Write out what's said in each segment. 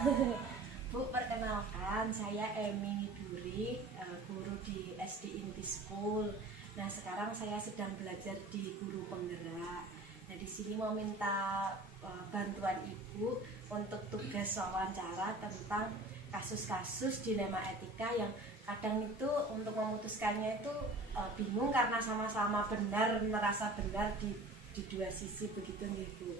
Bu, perkenalkan saya Emi Duri, guru di SD Inti School. Nah, sekarang saya sedang belajar di guru penggerak. Nah, di sini mau minta bantuan Ibu untuk tugas wawancara tentang kasus-kasus dilema etika yang kadang itu untuk memutuskannya itu bingung karena sama-sama benar, merasa benar di dua sisi begitu nih Bu.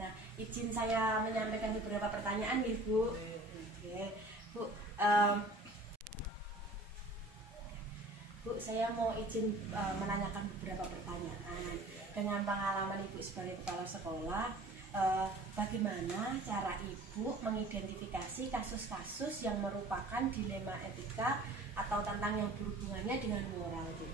Nah, izin saya menyampaikan beberapa pertanyaan nih Bu. Oke, Bu, Bu, saya mau izin menanyakan beberapa pertanyaan. Dengan pengalaman Ibu sebagai kepala sekolah, bagaimana cara Ibu mengidentifikasi kasus-kasus yang merupakan dilema etika atau tentang yang berhubungannya dengan moral, Bu?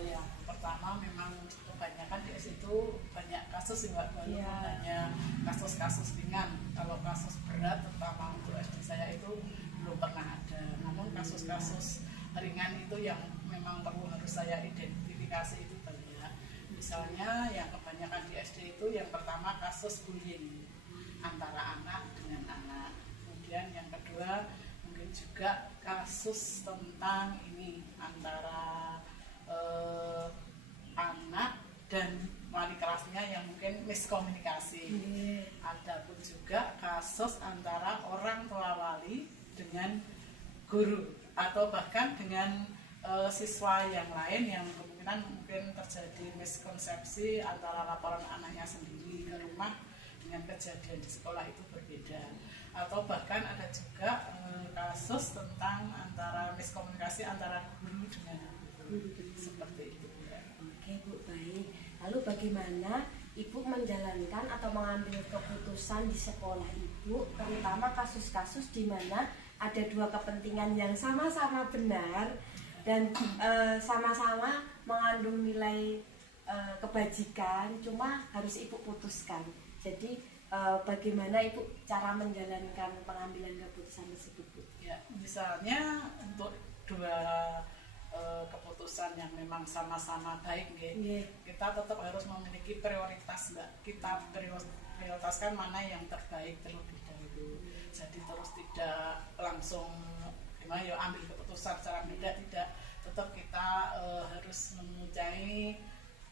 Yang pertama memang kebanyakan di situ banyak kasus walaupun hanya kasus-kasus ringan. Kalau kasus berat terutama untuk SD saya itu belum pernah ada. Namun kasus-kasus ringan itu yang memang perlu harus saya identifikasi itu banyak. Misalnya yang kebanyakan di SD itu yang pertama kasus bullying antara anak dengan anak. Kemudian yang kedua mungkin juga kasus tentang ini antara anak dan wali kelasnya yang mungkin miskomunikasi. Adapun juga kasus antara orang tua wali dengan guru atau bahkan dengan siswa yang lain yang kemungkinan mungkin terjadi miskonsepsi antara laporan anaknya sendiri ke rumah dengan kejadian di sekolah itu berbeda. Atau bahkan ada juga kasus tentang antara miskomunikasi antara guru dengan guru seperti itu. Oke Bu, baik. Lalu bagaimana Ibu menjalankan atau mengambil keputusan di sekolah Ibu, terutama kasus-kasus di mana ada dua kepentingan yang sama-sama benar dan sama-sama mengandung nilai kebajikan, cuma harus Ibu putuskan. Jadi bagaimana Ibu cara menjalankan pengambilan keputusan tersebut, Bu? Ya, misalnya untuk dua keputusan yang memang sama-sama baik, kita tetap harus memiliki prioritas, Mbak. Kita prioritaskan mana yang terbaik terlebih dahulu. Jadi terus tidak langsung gimana ya ambil keputusan secara beda, tidak. Tetap kita harus mempunyai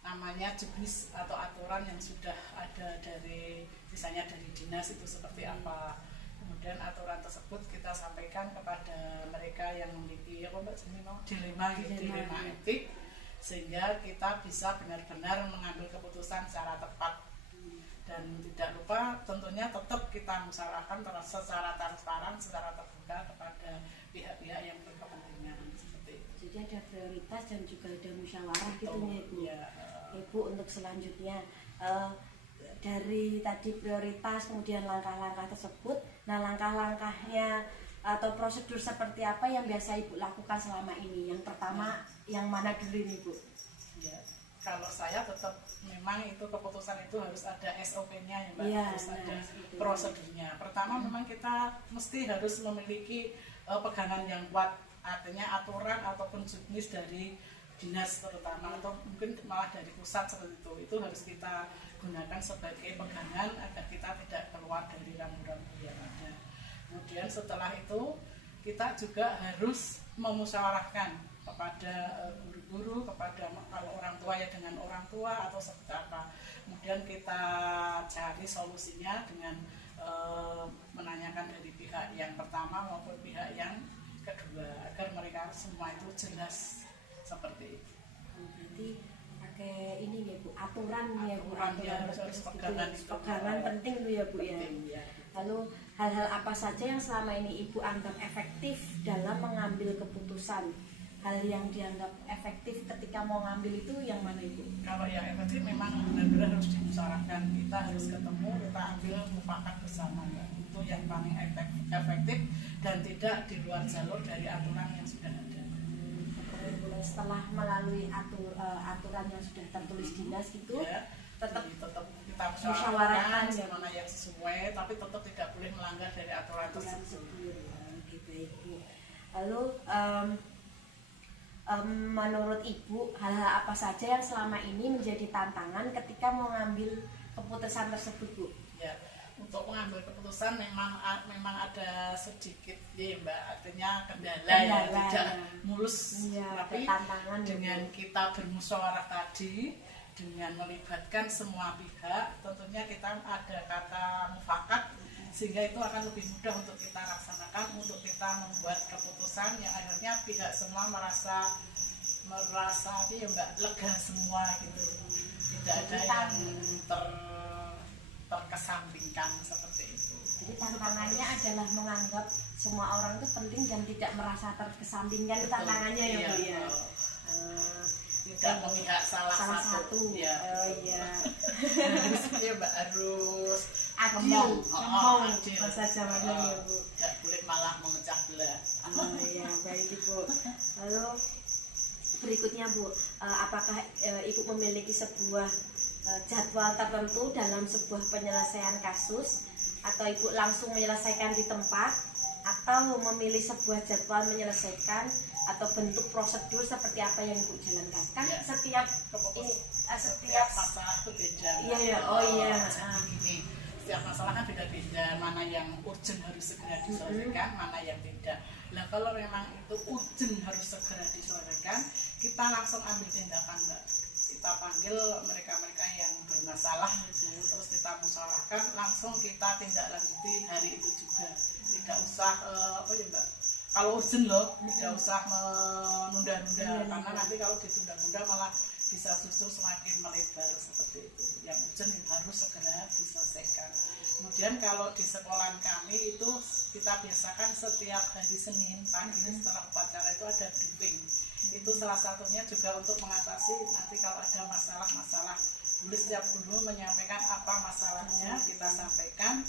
namanya juknis atau aturan yang sudah ada dari misalnya dari dinas itu seperti apa. Kemudian aturan tersebut kita sampaikan kepada mereka yang memiliki dilema etik, sehingga kita bisa benar-benar mengambil keputusan secara tepat. Dan tidak lupa tentunya tetap kita musyawarahkan secara transparan, secara terbuka kepada pihak-pihak yang berkepentingan seperti itu. Jadi ada prioritas dan juga ada musyawarah gitu nih Bu. Ya. Ibu untuk selanjutnya dari tadi prioritas kemudian langkah-langkah tersebut, nah langkah-langkahnya atau prosedur seperti apa yang biasa Ibu lakukan selama ini? Yang pertama yang mana dulu nih Bu? Ya, kalau saya tetap memang itu keputusan itu harus ada SOP-nya ya Mbak, harus ada prosedurnya. Pertama memang kita mesti harus memiliki pegangan yang kuat, artinya aturan ataupun juknis dari dinas terutama atau mungkin malah dari pusat seperti itu harus kita gunakan sebagai pegangan agar kita tidak keluar dari rambu-rambu yang ada. Kemudian setelah itu kita juga harus memusyawarahkan kepada guru-guru, kepada kalau orang tua ya dengan orang tua atau seperti apa. Kemudian kita cari solusinya dengan menanyakan dari pihak yang pertama maupun pihak yang kedua agar mereka semua itu jelas seperti itu. Berarti pakai ini ya Bu, aturan ya Bu, aturan pegangan penting tuh ya Bu ya. Lalu hal-hal apa saja yang selama ini Ibu anggap efektif dalam mengambil keputusan? Hal yang dianggap efektif ketika mau ngambil itu yang mana Ibu? Kalau yang efektif memang benar-benar harus dimusyawarahkan, kita harus ketemu, kita ambil mufakat bersama, itu yang paling efektif dan tidak di luar jalur dari aturan yang sudah ada. Setelah melalui aturan yang sudah tertulis dinas itu ya, tetap kita musyawarahkan mana yang sesuai, tapi tetap tidak boleh melanggar dari aturan tersebut. Oke, baik Bu. Lalu menurut Ibu hal-hal apa saja yang selama ini menjadi tantangan ketika mau ngambil keputusan tersebut Bu? Ya, untuk mengambil keputusan memang ada sedikit ya Mbak, artinya kendala Kendala, ya, tidak ya. mulus, Iya, tapi tantangan dengan ya, Bu. kita bermusyawarah tadi, dengan melibatkan semua pihak, tentunya kita ada kata mufakat, sehingga itu akan lebih mudah untuk kita laksanakan, untuk kita membuat keputusan yang akhirnya pihak semua merasa ya Mbak, lega semua gitu, tidak ada yang terkesampingkan seperti itu. Jadi tantangannya adalah menganggap semua orang itu penting dan tidak merasa terkesampingkan. Itu tantangannya ya Bu ya. Tidak memihak salah satu. Ya. Oh iya. Harus ya Mbak, harus Adil, adil. bahasa Jawanya ya Bu. Tidak boleh malah memecah belah. Oh iya, baik Ibu. Lalu berikutnya Bu, apakah Ibu memiliki sebuah jadwal tertentu dalam sebuah penyelesaian kasus, atau Ibu langsung menyelesaikan di tempat, atau memilih sebuah jadwal menyelesaikan, atau bentuk prosedur seperti apa yang Ibu jalankan? Kan Ya. setiap masalah itu beda. Iya ya, oh iya. Jadi gini, setiap masalah kan beda-beda, mana yang urgent harus segera diselesaikan, mana yang tidak. Nah kalau memang itu urgent harus segera diselesaikan, kita langsung ambil tindakan Mbak. Kita panggil mereka-mereka yang bermasalah, terus kita musyawarahkan, langsung kita tindak lanjuti hari itu juga. Tidak usah apa ya Mbak, kalau urgent loh, tidak usah menunda-nunda, karena nanti kalau ditunda-tunda malah bisa justru semakin melebar seperti itu. Yang urgent harus segera diselesaikan. Kemudian kalau di sekolahan kami itu kita biasakan setiap hari Senin pagi setelah upacara itu ada briefing. Itu salah satunya juga untuk mengatasi nanti kalau ada masalah-masalah, boleh setiap guru menyampaikan apa masalahnya, kita sampaikan.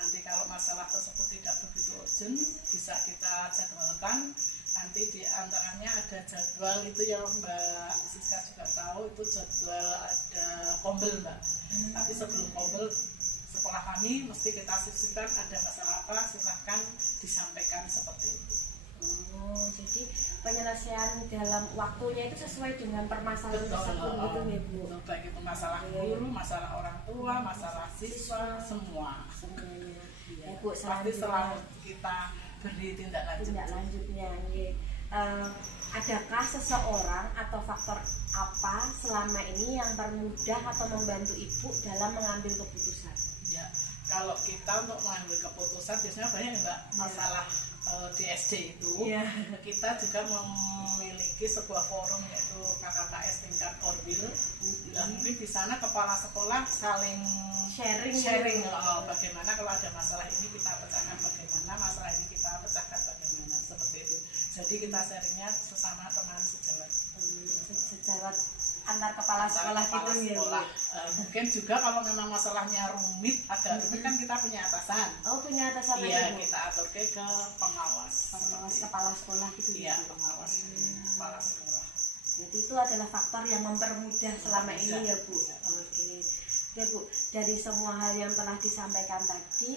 Nanti kalau masalah tersebut tidak begitu urgent, bisa kita jadwalkan. Nanti di antaranya ada jadwal itu yang Mbak Siska juga tahu, itu jadwal ada kombel Mbak. Tapi sebelum kombel, sekolah kami mesti kita sisipkan ada masalah apa, silahkan disampaikan seperti itu. Oh, jadi penyelesaian dalam waktunya itu sesuai dengan permasalahan tersebut gitu ya Bu. Baik itu masalah guru, masalah orang tua, masalah siswa, semua. Semuanya. Ya Bu, Pasti selalu kita beri tindak lanjutnya. Adakah seseorang atau faktor apa selama ini yang termudah atau membantu Ibu dalam mengambil keputusan? Ya, kalau kita untuk mengambil keputusan biasanya banyak Mbak masalah di SD itu. Kita juga memiliki sebuah forum yaitu KKKS tingkat Orbil. Dan mungkin di sana kepala sekolah saling sharing bagaimana kalau ada masalah ini kita pecahkan bagaimana, masalah ini kita pecahkan bagaimana, seperti itu. Jadi kita sharingnya sesama teman sejawat. Sejawat antar kepala sekolah gitu ya. Mungkin juga kalau memang masalahnya rumit, agak rumit kan kita punya atasan. Oh, punya atasan. Iya, kita aturkan ke pengawas. Kepala sekolah gitu. Iya, pengawas kepala sekolah. Jadi itu adalah faktor yang mempermudah selama ini ya Bu. Oke. Oke Bu, dari semua hal yang telah disampaikan tadi,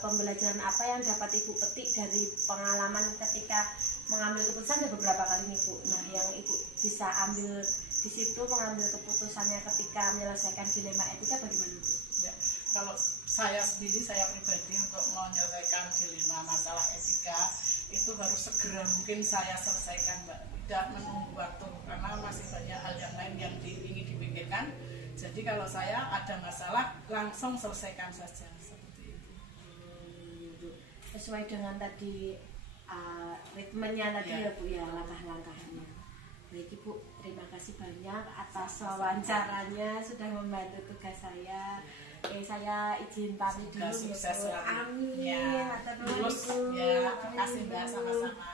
pembelajaran apa yang dapat Ibu petik dari pengalaman ketika mengambil keputusan? Ada beberapa kali nih Bu. Nah, yang Ibu bisa ambil di situ mengambil keputusannya ketika menyelesaikan dilema etika bagaimana Bu? Ya, kalau saya sendiri, saya pribadi untuk menyelesaikan dilema masalah etika itu harus segera mungkin saya selesaikan Mbak, tidak menunggu waktu karena masih banyak hal yang lain yang ingin dipikirkan. Jadi kalau saya ada masalah langsung selesaikan saja seperti itu. Sesuai dengan tadi ritmenya tadi ya Bu ya, langkah-langkahnya. Baik Ibu, terima kasih banyak atas wawancaranya, sudah membantu tugas saya. Oke, saya izin pamit dulu. Sukses ya Bu. Amin. Ya, terus ya, terima kasih Mbak, sama-sama.